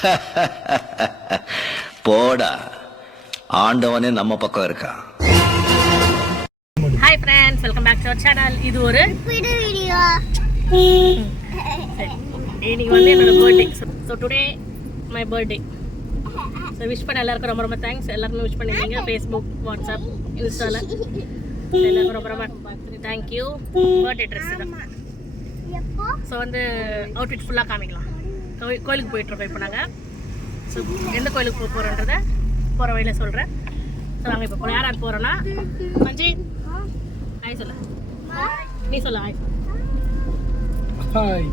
போடா. ஆண்டவனே நம்ம பக்கம் இருக்கான் hi friends welcome back to channel இது ஒரு வீடியோ இன்னைக்கு வந்து என்னோட birthday so today my birthday so wish பண்ண எல்லாருக்கும் ரொம்ப ரொம்ப தேங்க்ஸ் எல்லாருமே விஷ் பண்ணிருந்தீங்க ஃபேஸ்புக் வாட்ஸ்அப் இன்ஸ்டாவில் எல்லாருக்கும் ரொம்ப ரொம்ப தேங்க்யூ பர்த்டே ட்ரெஸ் தான் எப்போ? ஸோ வந்து அவுட்ஃபிட் ஃபுல்லாக காமிக்கலாம். கோயிலுக்கு போயிட்டுருக்கோம் இப்போ நாங்கள் ஸோ எந்த கோயிலுக்கு போக போகிறோன்றத போகிற வழியில் சொல்கிறேன் ஸோ நாங்கள் இப்போ யார் யார் போகிறோன்னா மஞ்சி ஹாய் சொல்லு. நீ சொல்லு ஹாய் ஹாய்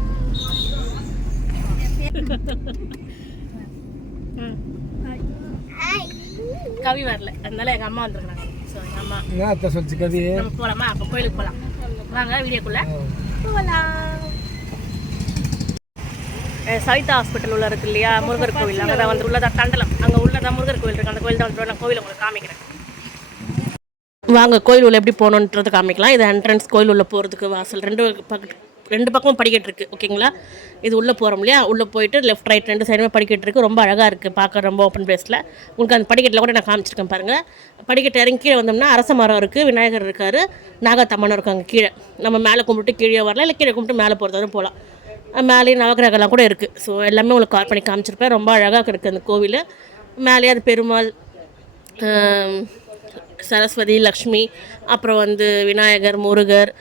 கவி வரல. அதனால எங்கள் அம்மா வந்துருக்குறாங்க. ஸோ எங்கள் அம்மா. என்ன அத்தை சொல்லிச்சு கவி நம்ம போகலாமா அப்போ கோயிலுக்கு போகலாம் வாங்க வீடியோக்குள்ளே. போகலாம் சவிதா ஹாஸ்பிட்டல் உள்ள இருக்கு இல்லையா? முருகர் கோவில். அங்கே தான் வந்து உள்ளதா தண்டலம். அங்கே உள்ளதான் முருகர் கோவில் இருக்கு. அந்த கோயில் தான் வந்து நான் கோவில் உங்களுக்கு காமிக்கிறேன். வாங்க கோயில் உள்ள எப்படி போகணுன்றது காமிக்கலாம். இது என்ட்ரன்ஸ் கோயில் உள்ள போகிறதுக்கு வாசல். ரெண்டு பக்கம் ரெண்டு பக்கமும் படிக்கட்டு இருக்குது ஓகேங்களா இது உள்ளே போகிறோம் இல்லையா? உள்ளே போயிட்டு லெஃப்ட் ரைட் ரெண்டு சைடுமே படிக்கட்டு இருக்குது ரொம்ப அழகாக இருக்குது பார்க்க ரொம்ப ஓப்பன் பிளேஸில் உங்களுக்கு அந்த படிக்கட்டில் கூட நான் காமிச்சிருக்கேன் பாருங்கள் படிக்கட்டு இறங்கி கீழே வந்தோம்னா அரச மரம் இருக்குது விநாயகர் இருக்கார். நாகத்தம்மன் இருக்காங்க கீழே. நம்ம மேலே கும்பிட்டு கீழே வரலாம். இல்லை கீழே கும்பிட்டு மேலே போகிறதாலும் போகலாம் மேலேயும் நவகிரகம்லாம் கூட இருக்குது ஸோ எல்லாமே உங்களுக்கு கால் பண்ணி காமிச்சிருப்பேன். ரொம்ப அழகாக இருக்குது அந்த கோவில். மேலேயே அது பெருமாள் சரஸ்வதி லக்ஷ்மி அப்புறம் வந்து விநாயகர் முருகர்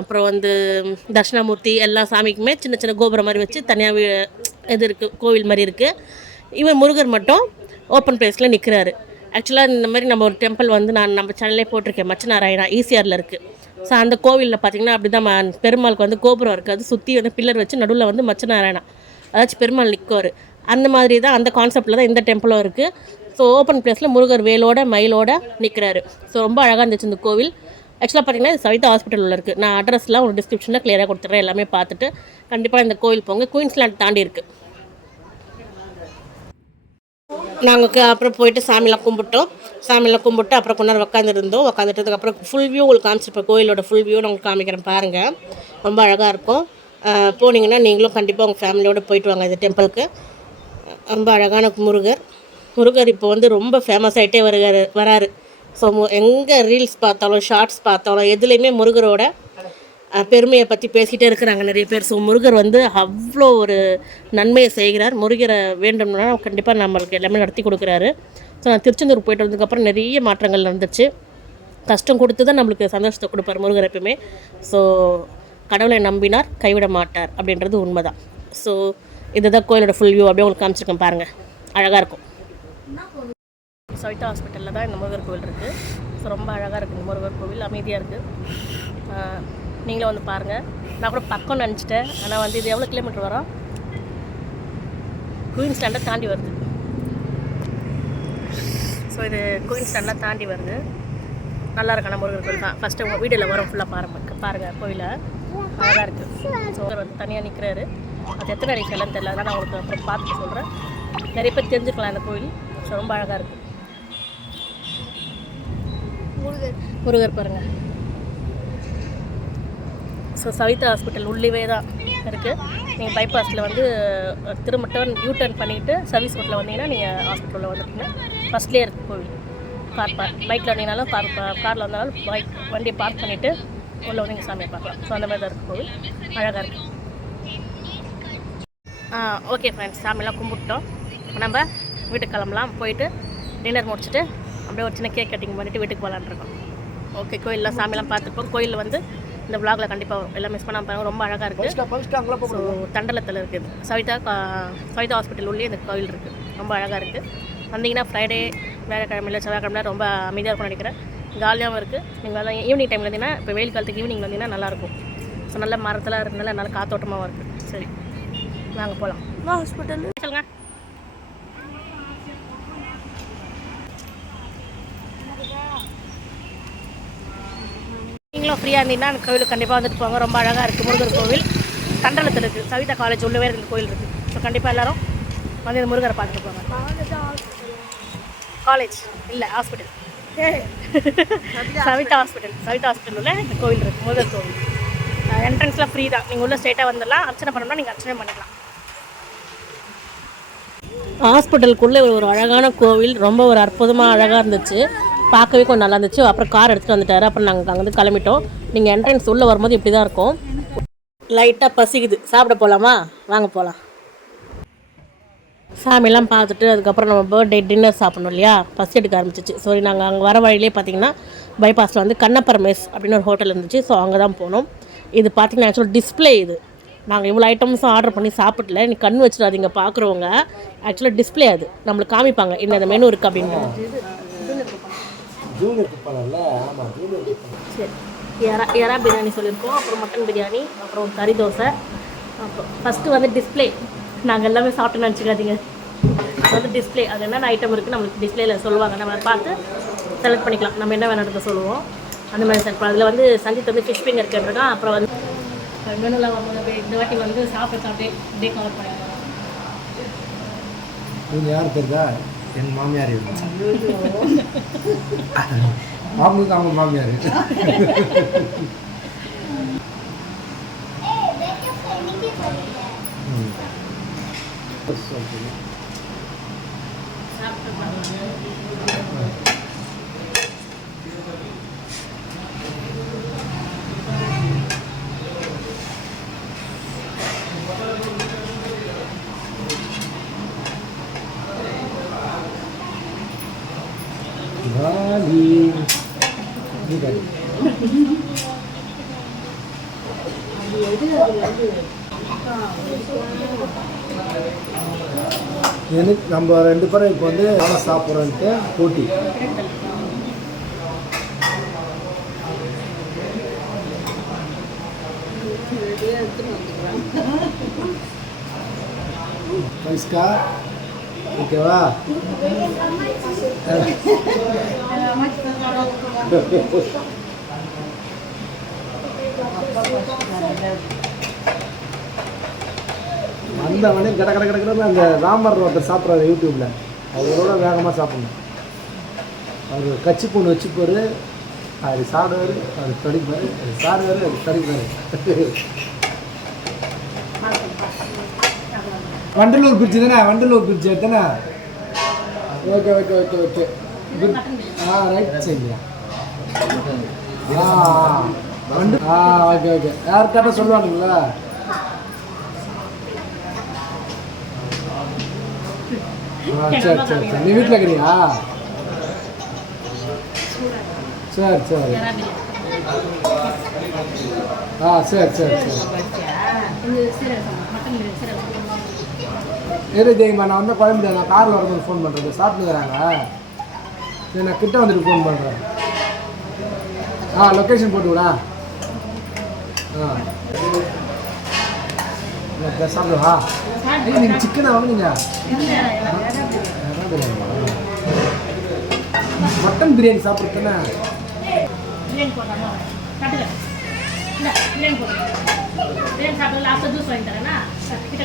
அப்புறம் வந்து தட்சிணாமூர்த்தி எல்லா சாமிக்குமே சின்ன சின்ன கோபுரம் மாதிரி வச்சு தனியாக இது இருக்குது கோவில் மாதிரி இருக்குது இவன் முருகர் மட்டும் ஓப்பன் பிளேஸில் நிற்கிறாரு ஆக்சுவலாக இந்த மாதிரி நம்ம ஒரு டெம்பிள் வந்து நான் நம்ம சேனல்லே போட்டிருக்கேன். மச்ச நாராயணா ஈசிஆரில் இருக்குது ஸோ அந்த கோவிலில் பார்த்தீங்கன்னா அப்படி தான் பெருமாளுக்கு வந்து கோபுரம் இருக்குது. அது சுற்றி வந்து பில்லர் வச்சு நடுவில் வந்து மச்சநாராயணா. அதாச்சும் பெருமாள் நிற்குவார் அந்த மாதிரி தான் அந்த கான்செப்டில் தான் இந்த டெம்பிளும் இருக்குது ஸோ ஓப்பன் பிளேஸில் முருகர் வேலோட மயிலோட நிற்கிறாரு ஸோ ரொம்ப அழகாக இருந்துச்சு இந்த கோவில். ஆக்சுவலாக பார்த்தீங்கன்னா இது சவிதா ஹாஸ்பிட்டலில் இருக்குது நான் அட்ரஸ்லாம் ஒரு டிஸ்கிரிப்ஷனில் க்ளியராக கொடுத்துட்றேன் எல்லாமே பார்த்துட்டு கண்டிப்பாக இந்த கோவில் போங்க. குயின்ஸ்லாண்ட் தாண்டி இருக்குது நாங்கள் அப்புறம் போயிட்டு சாமியெலாம் கும்பிட்டோம். சாமியெல்லாம் கும்பிட்டு அப்புறம் கொஞ்ச நேரம் உட்காந்துருந்தோம் உட்காந்துட்டதுக்கப்புறம் ஃபுல் வியூ உங்களுக்கு காமிச்சிருப்போம் கோயிலோட ஃபுல் வியூ நான் உங்களுக்கு காமிக்கிறேன் பாருங்கள் ரொம்ப அழகாக இருக்கும். போனீங்கன்னா நீங்களும் கண்டிப்பாக உங்கள் ஃபேமிலியோடு போயிட்டு வாங்க இந்த டெம்பிளுக்கு ரொம்ப அழகான முருகர். முருகர் இப்போ வந்து ரொம்ப ஃபேமஸ் ஆகிட்டே வருகிறார் வராரு. ஸோ எங்கே ரீல்ஸ் பார்த்தாலும் ஷார்ட்ஸ் பார்த்தாலும் எதுலேயுமே முருகரோட பெருமையை பற்றி பேசிகிட்டே இருக்கிறாங்க நிறைய பேர். ஸோ முருகர் வந்து அவ்வளோ ஒரு நன்மையை செய்கிறார். முருகரை வேண்டும்னா கண்டிப்பாக நம்மளுக்கு எல்லாமே நடத்தி கொடுக்குறாரு. ஸோ நான் திருச்செந்தூர் போயிட்டு வந்ததுக்கப்புறம் நிறைய மாற்றங்கள் நடந்துச்சு. கஷ்டம் கொடுத்து தான் நம்மளுக்கு சந்தோஷத்தை கொடுப்பார் முருகர் எப்பயுமே. ஸோ கடவுளை நம்பினார் கைவிட மாட்டார் அப்படின்றது உண்மைதான். ஸோ இதுதான் கோயிலோட ஃபுல் வியூ அப்படியே உங்களுக்கு காமிச்சிருக்கேன் பாருங்கள் அழகாக இருக்கும். சவிதா ஹாஸ்பிட்டலில் தான் இந்த முருகர் கோவில் இருக்குது ஸோ ரொம்ப அழகாக இருக்குது இந்த முருகர் கோவில் அமைதியாக இருக்குது நீங்களும் வந்து பாருங்கள் நான் கூட பக்கம் நினச்சிட்டேன். ஆனால் வந்து இது எவ்வளோ கிலோமீட்டர் வரும்? குயின்ஸ்லாண்டை தாண்டி வருது. ஸோ இது குயின்ஸ்லாண்டை தாண்டி வருது. நல்லா இருக்கான முருகர் கோயில் தான். ஃபஸ்ட்டு உங்கள் வீடியோவில் வரும் ஃபுல்லாக பாருங்க. பாருங்கள் கோயிலை. அழகாக இருக்குது ஸோ அவர் வந்து தனியாக நிற்கிறாரு அது எத்தனை அடி சிலைன்னு தெரியல. அதனால் நான் உங்களுக்கு அப்புறம் பார்த்து சொல்கிறேன் நிறைய பேர் தெரிஞ்சுக்கலாம் இந்த கோயில். ஸோ ரொம்ப அழகாக இருக்குது முருகர். முருகர் பாருங்கள் ஸோ சவிதா ஹாஸ்பிட்டல் உள்ளவே தான் இருக்குது நீங்கள் பைபாஸில் வந்து திரும்ப டேர்ன் யூ டர்ன் பண்ணிவிட்டு சர்வீஸ் ரோட்டில் வந்தீங்கன்னா நீங்கள் ஹாஸ்பிட்டலில் வந்துட்டீங்கன்னா ஃபஸ்ட்லேயே இருக்குது கோவில் கார் பார்க் பைக்கில் வந்தீங்கனாலும் கார் காரில் வந்தாலும் பைக் வண்டியை பார்க் பண்ணிவிட்டு உள்ளே வந்து நீங்கள் சாமியை பார்க்கலாம். ஸோ அந்த மாதிரி தான் இருக்குது கோவில். அழகாக இருக்குது ஆ ஓகே ஃப்ரெண்ட்ஸ் சாமியெல்லாம் கும்பிட்டோம். நம்ம வீட்டுக்கு கிளம்பலாம். போயிட்டு டின்னர் முடிச்சுட்டு அப்படியே ஒரு சின்ன கேக் கட்டிங் பண்ணிவிட்டு வீட்டுக்கு போகலான் இருக்கோம். ஓகே கோயிலில் சாமியெல்லாம் பார்த்துப்போம். கோயிலில் வந்து இந்த vlogல கண்டிப்பாக வரும் எல்லாம் மிஸ் பண்ணாமல் பாருங்க. ரொம்ப அழகாக இருக்குது ஸோ தண்டலத்தில் இருக்குது சவிதா கா- சவிதா ஹாஸ்பிட்டல் உள்ளே இந்த கோயில் இருக்குது ரொம்ப அழகாக இருக்குது வந்தீங்கன்னா ஃப்ரைடே வேலைக்கிழமையில் செவ்வாய்க்கிழமை ரொம்ப அமைதியாக இருக்கும்னு நினைக்கிறேன். ஜாலியாகவும் இருக்குது நீங்கள் ஈவினிங் டைமில் வந்தீங்கன்னா இப்போ வெயில் காலத்துக்கு ஈவினிங் வந்தீங்கன்னா நல்லாயிருக்கும் ஸோ நல்ல மரத்தெல்லாம் இருக்கிறதுனால நல்ல காத்தோட்டமாகவும் இருக்குது சரி வாங்க போகலாம் ஹாஸ்பிட்டல் சொல்லுங்கள் நீங்களும் ஃப்ரீயாக இருந்தீங்கன்னா அந்த கோவிலுக்கு கண்டிப்பாக வந்துட்டு போங்க. ரொம்ப அழகாக இருக்குது முருகர் கோவில். தண்டலத்தில் இருக்குது சவிதா காலேஜ் உள்ளவே இருக்கிற கோயில் இருக்குது ஸோ கண்டிப்பாக எல்லோரும் வந்து இந்த முருகரை பார்த்துட்டு போங்க. காலேஜ் இல்லை ஹாஸ்பிட்டல் சவிதா ஹாஸ்பிட்டல் சவிதா ஹாஸ்பிட்டலில் இந்த கோவில் இருக்குது முருகர் கோவில். என்ட்ரன்ஸ்லாம் ஃப்ரீ தான். நீங்கள் உள்ள ஸ்ட்ரெயிட்டாக வந்துடலாம். அர்ச்சனை பண்ணணும்னா நீங்கள் அர்ச்சனை பண்ணிக்கலாம். ஹாஸ்பிட்டலுக்குள்ளே ஒரு அழகான கோவில். ரொம்ப ஒரு அற்புதமாக அழகாக இருந்துச்சு. பார்க்கவே கொஞ்சம் நல்லா இருந்துச்சு அப்புறம் கார் எடுத்துகிட்டு வந்துட்டார். அப்புறம் நாங்கள் அங்கேருந்து கிளம்பிட்டோம். நீங்கள் என்ட்ரன்ஸ் உள்ளே வரும்போது இப்படி தான் இருக்கும் லைட்டாக பசிக்குது. சாப்பிட போகலாமா வாங்க போகலாம் சாமியெல்லாம் பார்த்துட்டு அதுக்கப்புறம் நம்ம பர்த்டே டின்னர் சாப்பிடணும் இல்லையா? பசி எடுக்க ஆரம்பிச்சிச்சு. ஸோ நாங்கள் அங்கே வர வழியிலே பார்த்தீங்கன்னா பைபாஸில் வந்து கண்ணப்பர் மெஸ் அப்படின்னு ஒரு ஹோட்டல் இருந்துச்சு. ஸோ அங்கே தான் போனோம். இது பார்த்தீங்கன்னா ஆக்சுவல் டிஸ்ப்ளே இது. நாங்கள் இவ்வளோ ஐட்டம்ஸும் ஆர்டர் பண்ணி சாப்பிடல. நீ கண் வச்சுடாதீங்க பார்க்குறவங்க ஆக்சுவலாக டிஸ்ப்ளே அது. நம்மளுக்கு காமிப்பாங்க. இந்த இந்த மெனு இருக்குது அப்படின்னு ஜூனியர் குப்பாளர்ல ஆமாம் ஜூனியர் குப்பாளர் சரி. எறா எறா பிரியாணி சொல்லியிருக்கோம். அப்புறம் மட்டன் பிரியாணி அப்புறம் கறி தோசை. அப்புறம் ஃபஸ்ட்டு வந்து டிஸ்ப்ளே நாங்கள் எல்லாமே சாப்பிட்டு நினச்சிக்காதீங்க. வந்து டிஸ்ப்ளே அது என்னென்ன ஐட்டம் இருக்குது நம்மளுக்கு டிஸ்ப்ளேல சொல்லுவாங்க. நம்ம பார்த்து செலக்ட் பண்ணிக்கலாம். நம்ம என்ன வேணுன்றத சொல்லுவோம். அந்த மாதிரி செலக்ட் அதில் வந்து சஞ்சித் வந்து ஃபிஷ் ஃபிங்கர் கேட்டிருக்கான். அப்புறம் வந்து அப்படியே இந்த வாட்டி வந்து சாப்பிட்டு சாப்பிட்டே அப்படியே கவர் இவங்க யார் தெரியுதா? என் மாமியார் இவங்க. அவங்களுக்கு அவங்க மாமியார். சாப்பிட்டு எனக்கு நம்ம ரெண்டு பேரும் இப்போ வந்து எவ்வளோ சாப்பிட்றோன்ட்டு போட்டி. மைஸ்கா ஓகேவா வந்தவனே கட கட கட அந்த ராமர் ஒருத்தர் சாப்பிட்றாரு யூடியூப்பில் அவரோட வேகமாக சாப்பிடணும். அவர் கச்சி பொண்ணு வச்சுப்பார். அது சாடுவார் அது தடிப்பார் அது சாடுவார் அது தடிப்பார். வண்டலூர் பிரிட்ஜ் தானே? வண்டலூர் பிரிட்ஜ் தானே? Okay okay okay okay good ah right சரியா ஆ ஆ ஓகே ஓகே யார் சொல்லுவானுங்களா? சரி சரி சரி. நீ வீட்டில் இருக்கிறியா? சரி சரி. ஆ சரி சரி சரி இது சீரகம் மட்டன் பிரியாணி சீரகம் இரு ஜெயமா நான் வந்து குழம்பு நான் காரில் வரும்போது ஃபோன் பண்ணுறது சாப்பிட்டுக்கிறாங்க. சரி நான் கிட்ட வந்துட்டு ஃபோன் பண்ணுறேன் ஆ லொக்கேஷன் போட்டுவிடா ஆ. சாப்பிடுவா ஐய் நீங்கள் சிக்கனா வாங்கினீங்க? மட்டன் பிரியாணி சாப்பிட்றதுன்னு பிரியாணி போட்டாமா கட்டுல இல்லை பிரியாணி போட்டு பிரியாணி சாப்பிட்டு லாஸ்ட்டாக ஜூஸ் வாங்கி தரேன்னா கிட்ட.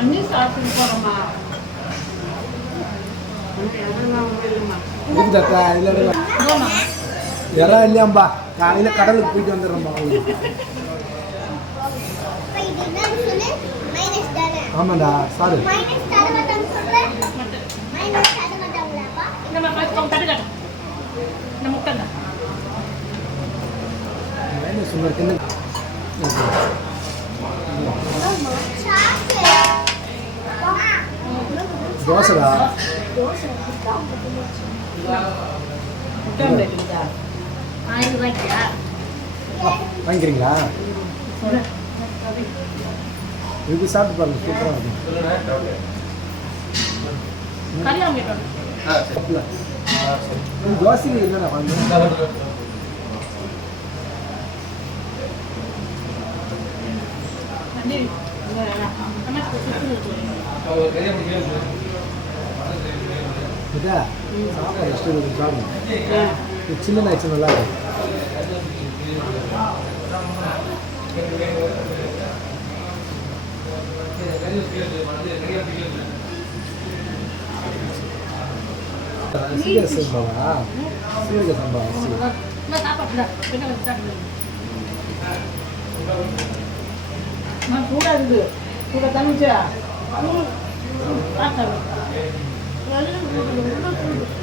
அண்ணி சாப்பிட்டு போகிறோமா இருக்குதாக்கா இல்லை இறா இல்லையாம்பா. காலையில் கடலுக்கு போயிட்டு வந்துடுறோம்பா? ஆமாண்டா சாரு. தோசைடா? ஆயிரம் வாங்கிக்கிறீங்களா? இது சாப்பிட்டு பாருங்க சூப்பராக இருக்கும். கறி ஆம்லேட் சாப்பிடல. என்னடா வாங்க அண்ணி இதா சாப்பாடு இஷ்டம் இருக்கு சாப்பிடணும் இது சின்ன ஆச்சு நல்லா இருக்கும் சீரக சம்பாவா சீரக 열린 고기 너무나 쫄깃해.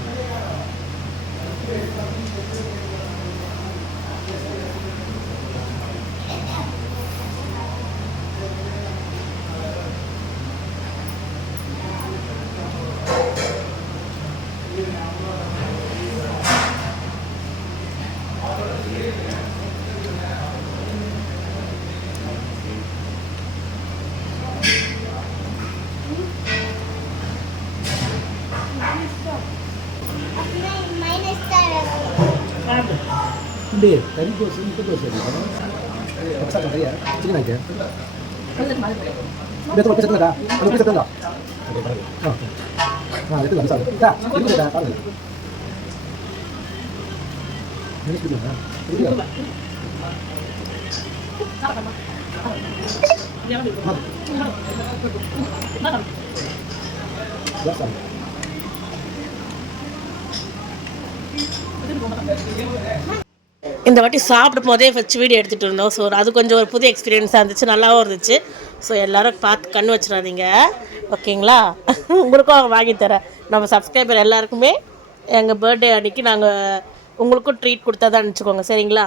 Hindi, tadi gue sini tuh gue sini. Paksa kan ya, sini aja. Dia tuh bisa enggak? Kamu bisa enggak? Nah, itu nggak bisa. Nah, itu udah tahu. Ini sudah. Ini sudah. Biasa. Thank you. இந்த வாட்டி சாப்பிடும் போதே வச்சு video எடுத்துகிட்டு இருந்தோம். So அது கொஞ்சம் ஒரு புது எக்ஸ்பீரியன்ஸாக இருந்துச்சு நல்லாவும் இருந்துச்சு. ஸோ எல்லோரும் பார்த்து கண் வச்சிடாதீங்க. ஓகேங்களா? உங்களுக்கும் அவங்க தரேன் நம்ம சப்ஸ்கிரைபர் எல்லாருக்குமே எங்கள் பர்த்டே அன்னைக்கு நாங்கள் உங்களுக்கும் ட்ரீட் கொடுத்தா தான் நினச்சிக்கோங்க சரிங்களா?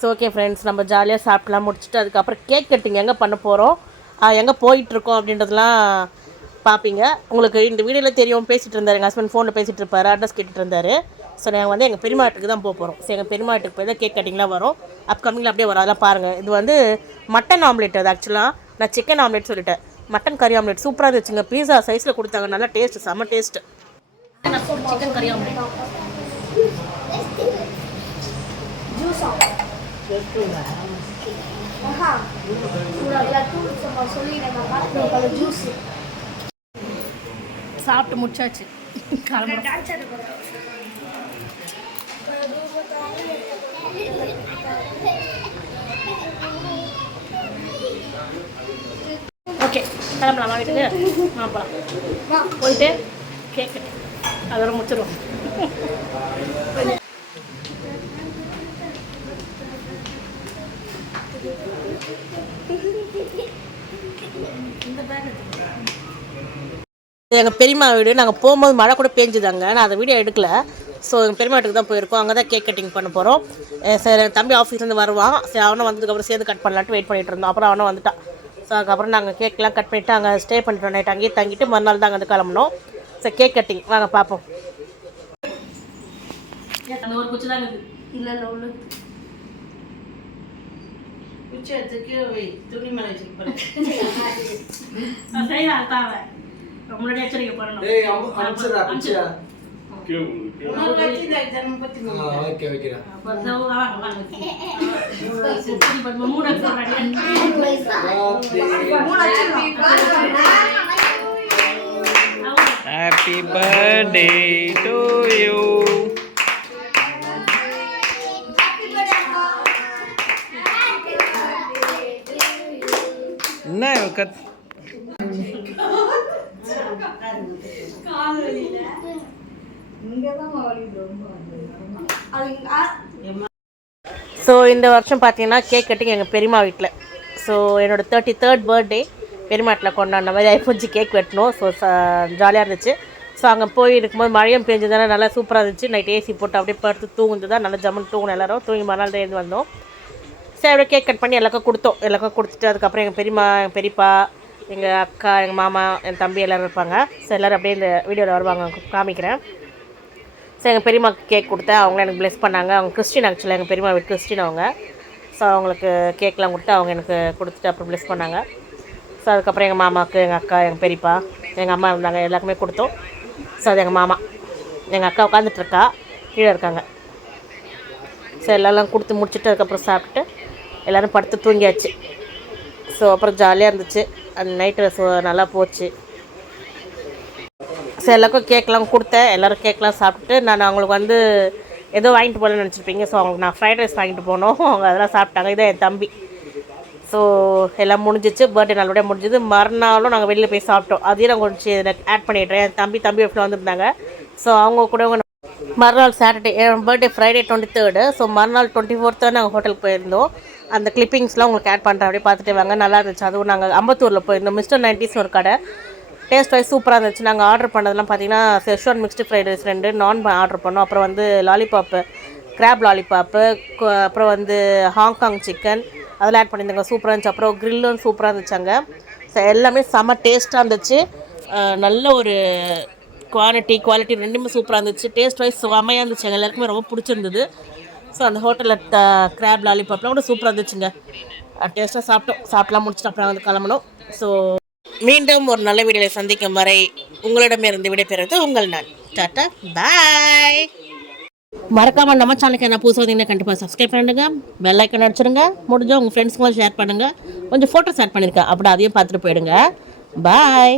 ஸோ ஓகே ஃப்ரெண்ட்ஸ் நம்ம ஜாலியாக சாப்பிட்லாம் முடிச்சுட்டு அதுக்கப்புறம் கேக் கட்டிங் எங்கே பண்ண போகிறோம் எங்கே போயிட்டுருக்கோம் அப்படின்றதெல்லாம் பார்ப்பீங்க. உங்களுக்கு இந்த வீடியோவில் தெரியும் பேசிகிட்டு இருந்தார் எங்கள் ஹஸ்பண்ட் ஃபோனில் பேசிகிட்டு இருப்பார் அட்ரஸ் கேட்டுட்டு இருந்தார். ஸோ நாங்கள் வந்து எங்கள் பெரியம்மா வீட்டுக்கு தான் போக போகிறோம் ஸோ எங்கள் பெரியம்மா வீட்டுக்கு போய் தான் கேக் கட்டிங்லாம் வரும். அப்கமிங்கில் அப்படியே வரும். அதெல்லாம் பாருங்கள் இது வந்து மட்டன் ஆம்லெட் அது ஆக்சுவலாக நான் சிக்கன் ஆம்லெட் சொல்லிட்டேன். மட்டன் கறி ஆம்லெட் சூப்பராக இருந்துச்சுங்க பீஸா சைஸில் கொடுத்தாங்க. நல்லா டேஸ்ட் செம்ம டேஸ்ட் சிக்கன் கறி ஆம்லெட் சாப்பிட்டு முடிச்சாச்சு. கிளம்புறோம். ஓகே கிளம்பலாமா வீட்டுக்கு? ஆ போகலாம் போயிட்டு கேக் கட்டி. அதோட முடிச்சிடுவோம் எங்கள் பெரியம்மா வீடு நாங்கள் போகும்போது மழை கூட பேஞ்சுதாங்க நான் அந்த வீடியோ எடுக்கல. ஸோ எங்கள் பெரியம்மா வீட்டுக்கு தான் போயிருக்கோம். அங்கே தான் கேக் கட்டிங் பண்ண போகிறோம் சரி என் தம்பி ஆஃபீஸ்லேருந்து வருவான் சரி அவனும் வந்ததுக்கப்புறம் சேர்ந்து கட் பண்ணலான்ட்டு வெயிட் பண்ணிட்டு இருந்தோம். அப்புறம் அவனும் வந்துட்டான் ஸோ அதுக்கப்புறம் நாங்கள் கேக்லாம் கட் பண்ணிவிட்டு அங்கே ஸ்டே பண்ணிட்டோம் நைட் அங்கேயே தங்கிட்டு மறுநாள் தான் அங்கே வந்து கிளம்பணும் சரி கேக் கட்டிங் வாங்க பார்ப்போம் அந்த ஒரு குச்சி தான் இல்லை இல்லை உள்ள குச்சி எடுத்துக்கு துணி மேலே வச்சுருப்பேன் முன்னாடி எச்சரிக்கை பண்ணணும் Happy birthday to you. Happy birthday to you. Nah, so இந்த வருஷம் பார்த்தீங்கன்னா கேக் கட்டிங் எங்கள் பெரியம்மா வீட்டில் ஸோ என்னோட தேர்ட்டி தேர்ட் பர்த்டே பெரியம்மா வீட்டில் கொண்டாடின மாதிரி ஐஃபோன்ஜி கேக் வெட்டணும் ஸோ ஜாலியாக இருந்துச்சு. ஸோ அங்கே போய் இருக்கும்போது மழையும் பெஞ்சதுனால நல்லா சூப்பராக இருந்துச்சு. நைட் ஏசி போட்டு அப்படியே படுத்து தூங்குந்து தான் நல்லா ஜம்முன்னு தூங்கணும் எல்லாரும். தூங்கி மறுநாள் தான் எழுந்து வந்தோம். சரி அப்படியே கேக் கட் பண்ணி எல்லாருக்கும் கொடுத்தோம். எல்லாருக்கும் கொடுத்துட்டு அதுக்கப்புறம் எங்கள் பெரியம்மா எங்கள் பெரியப்பா எங்கள் அக்கா எங்கள் மாமா என் தம்பி எல்லோரும் இருப்பாங்க. ஸோ எல்லோரும் அப்படியே இந்த வீடியோவில் வருவாங்க. காமிக்கிறேன். ஸோ எங்கள் பெரியம்மாக்கு கேக் கொடுத்தேன். அவங்க எனக்கு ப்ளெஸ் பண்ணாங்க. அவங்க கிறிஸ்டின் ஆக்சுவலாக எங்கள் பெரியம்மா வீட்டு கிறிஸ்டின் அவங்க. ஸோ அவங்களுக்கு கேக்லாம் கொடுத்து அவங்க எனக்கு கொடுத்துட்டு அப்புறம் ப்ளெஸ் பண்ணாங்க. ஸோ அதுக்கப்புறம் எங்கள் மாமாவுக்கு எங்கள் அக்கா எங்கள் பெரியப்பா எங்கள் அம்மா இருந்தாங்க எல்லாருக்குமே கொடுத்தோம். ஸோ அது எங்கள் மாமா. எங்கள் அக்கா உட்காந்துட்ருக்கா கீழே இருக்காங்க. ஸோ எல்லாம் கொடுத்து முடிச்சுட்டு அதுக்கப்புறம் சாப்பிட்டு எல்லோரும் படுத்து தூங்கியாச்சு. ஸோ அப்புறம் ஜாலியாக இருந்துச்சு. அந்த நைட்டு ஸோ நல்லா போச்சு. ஸோ எல்லாருக்கும் கேக்லாம் கொடுத்தேன். எல்லோரும் கேக்லாம் சாப்பிட்டு நான் அவங்களுக்கு வந்து ஏதோ வாங்கிட்டு போகலன்னு நினச்சிருப்பீங்க. ஸோ அவங்களுக்கு நான் ஃப்ரைட் ரைஸ் வாங்கிட்டு போனோம். அவங்க அதெல்லாம் சாப்பிட்டாங்க. இதான் என் தம்பி. ஸோ எல்லாம் முடிஞ்சிச்சு. பர்த்டே நல்லபடியாக முடிஞ்சது. மறுநாளும் நாங்கள் வெளியில் போய் சாப்பிட்டோம். அதையும் நான் கொஞ்சம் ஆட் பண்ணிடுறேன். என் தம்பி தம்பி வீட்டில் வந்திருந்தாங்க. ஸோ அவங்க கூட மறுநாள் சாட்டர்டே என் birthday Friday twenty third so மறுநாள் டுவெண்ட்டி ஃபோர்த்து நாங்கள் ஹோட்டலுக்கு போயிருந்தோம். அந்த கிளிப்பிங்ஸ்லாம் உங்களுக்கு ஆட் பண்ணுற அப்படியே பார்த்துட்டு வாங்க. நல்லா இருந்துச்சு. அதுவும் நாங்கள் அம்பத்தூரில் போயிருந்தோம். மிஸ்டர் நைன்டிஸ் ஒரு கடை. டேஸ்ட் வைஸ் சூப்பராக இருந்துச்சு. நாங்கள் ஆர்டர் பண்ணதெல்லாம் பார்த்தீங்கன்னா செஷ்வான் மிக்ஸ்டு ஃப்ரைட் ரைஸ் ரெண்டு நான் ஆர்டர் பண்ணோம். அப்புறம் வந்து லாலிபாப்பு கிராப் லாலிபாப்பு அப்புறம் வந்து ஹாங்காங் சிக்கன் அதெல்லாம் ஆட் பண்ணியிருந்தாங்க. சூப்பராக இருந்துச்சு. அப்புறம் க்ரில்லும் சூப்பராக இருந்துச்சாங்க. எல்லாமே செம்ம டேஸ்ட்டாக இருந்துச்சு. நல்ல ஒரு குவாலிட்டி குவாலிட்டி ரெண்டுமே சூப்பராக இருந்துச்சு. டேஸ்ட் வைஸ் செம்மையாக இருந்துச்சு. எங்கள் எல்லாருக்குமே ரொம்ப பிடிச்சிருந்தது. ஸோ அந்த ஹோட்டலில் கிராப் லாலிபாப்லாம் கூட சூப்பராக இருந்துச்சுங்க. டேஸ்ட்டாக சாப்பிட்டோம். சாப்பிட்லாம் முடிச்சுட்டு அப்புறம் வந்து கிளம்பணும். ஸோ மீண்டும் ஒரு நல்ல வீடியோவில் சந்திக்கும் வரை உங்களிடமிருந்து விடைபெறுவது உங்கள் நான். டாட்டா பாய் மறக்காம நம்ம சேனலுக்கு என்ன புதுசாக வந்தீங்கன்னா கண்டிப்பாக சப்ஸ்கிரைப் பண்ணுங்க. பெல் ஐக்கன் அடிச்சிடுங்க முடிஞ்சால் உங்கள் ஃப்ரெண்ட்ஸுங்களும் ஷேர் பண்ணுங்கள் கொஞ்சம் ஃபோட்டோஸ் ஆட் பண்ணியிருக்கேன் அப்படி அதையும் பார்த்துட்டு போயிடுங்க. பாய்